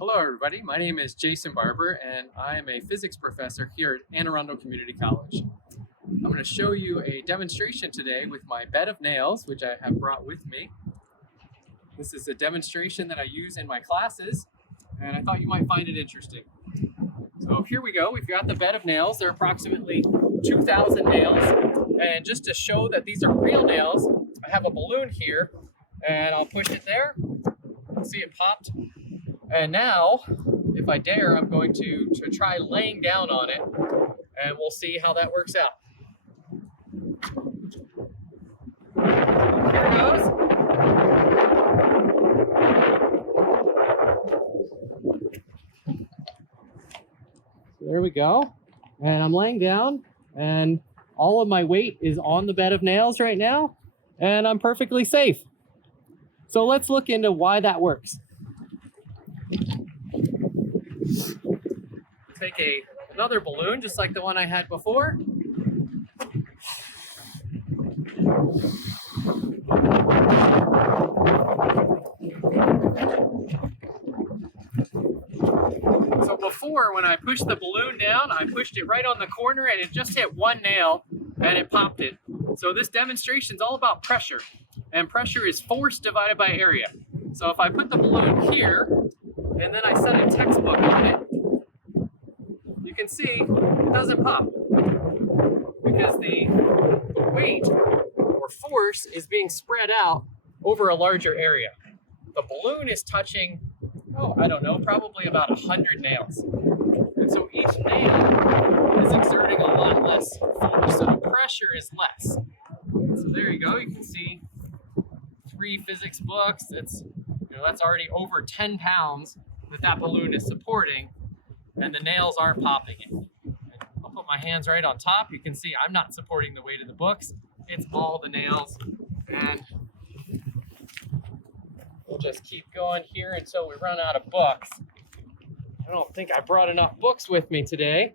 Hello everybody, my name is Jason Barber and I am a physics professor here at Arundel Community College. I'm going to show you a demonstration today with my bed of nails, which I have brought with me. This is a demonstration that I use in my classes and I thought you might find it interesting. So here we go, we've got the bed of nails. There are approximately 2,000 nails, and just to show that these are real nails, I have a balloon here and I'll push it there. See, it popped. And now, if I dare, I'm going to try laying down on it, and we'll see how that works out. Here it goes. So there we go. And I'm laying down, and all of my weight is on the bed of nails right now, and I'm perfectly safe. So let's look into why that works. Take another balloon, just like the one I had before. So before, when I pushed the balloon down, I pushed it right on the corner and it just hit one nail and it popped it. So this demonstration is all about pressure, and pressure is force divided by area. So if I put the balloon here and then I set a textbook on it, you can see it doesn't pop because the weight or force is being spread out over a larger area. The balloon is touching, I don't know, probably about 100 nails. And so each nail is exerting a lot less force, so the pressure is less. So there you go, you can see 3 physics books. That's already over 10 pounds that balloon is supporting, and the nails aren't popping it. I'll put my hands right on top. You can see I'm not supporting the weight of the books. It's all the nails, and we'll just keep going here until we run out of books. I don't think I brought enough books with me today,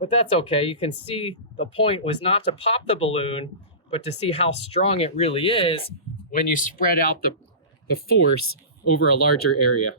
but that's okay. You can see the point was not to pop the balloon, but to see how strong it really is when you spread out the force over a larger area.